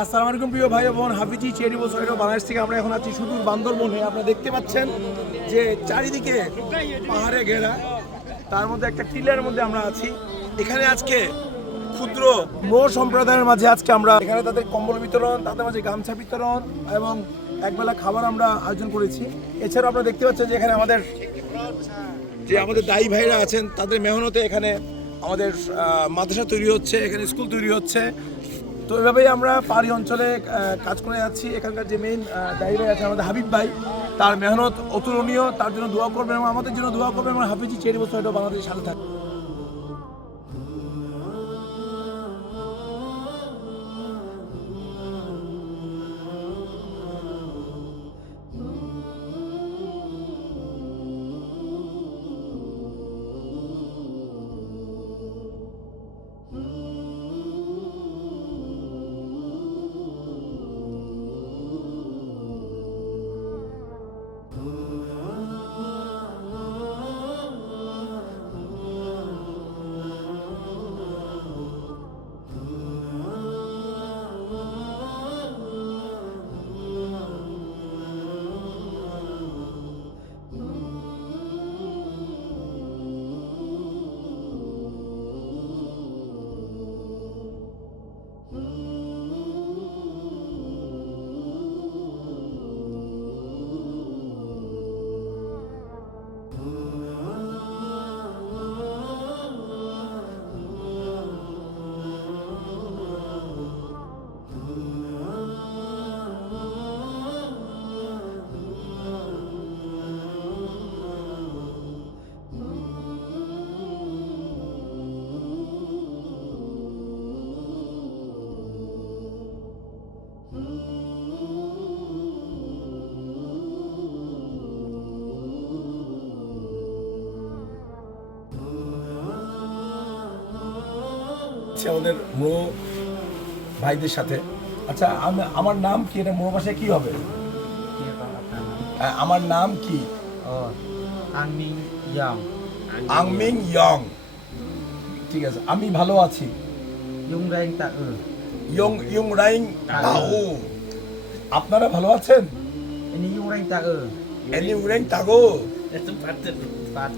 আসসালামু আলাইকুম প্রিয় ভাই বোন, হাফিজি চেরি বছর বাংলাদেশ থেকে আমরা এখন আছি সুদূর বান্দরবনে। আপনারা দেখতে পাচ্ছেন যে চারিদিকে পাহাড়ে ঘেরা, তার মধ্যে একটা টিলার মধ্যে আমরা আছি। এখানে আজকে ক্ষুদ্র মো সম্প্রদায়ের মাঝে আজকে আমরা এখানে তাদের কম্বল বিতরণ, তাদের মাঝে গামছা বিতরণ এবং একবেলা খাবার আমরা আয়োজন করেছি। এছাড়াও আপনারা দেখতে পাচ্ছেন যে এখানে আমাদের দায়ী ভাইরা আছেন, তাদের মেহনতে এখানে আমাদের মাদ্রাসা তৈরি হচ্ছে, এখানে স্কুল তৈরি হচ্ছে। তো এভাবেই আমরা পাহাড়ি অঞ্চলে কাজ করে যাচ্ছি। এখানকার যে মেইন দায়ী ভাই আছে আমাদের হাবিব ভাই, তার মেহনত অতুলনীয়, তার জন্য দোয়া করবেন এবং আমাদের জন্য দোয়া করবেন এবং হাফিজি চেরি বছর বাংলাদেশের সাথে থাকবে। আমাদের মো ভাইদের সাথে। আচ্ছা, আমার নাম কি? এটা মো ভাষায় কি হবে? আমার নাম কি? আংমিং ইয়ং। আংমিং ইয়ং। ঠিক আছে, আমি ভালো আছি। ইয়ং রাইং তা ইয়ং রাইং তাও। আপনারা ভালো আছেন? এনি ইয়ং রাইং তা এনি উরেং তাগো। পার্ট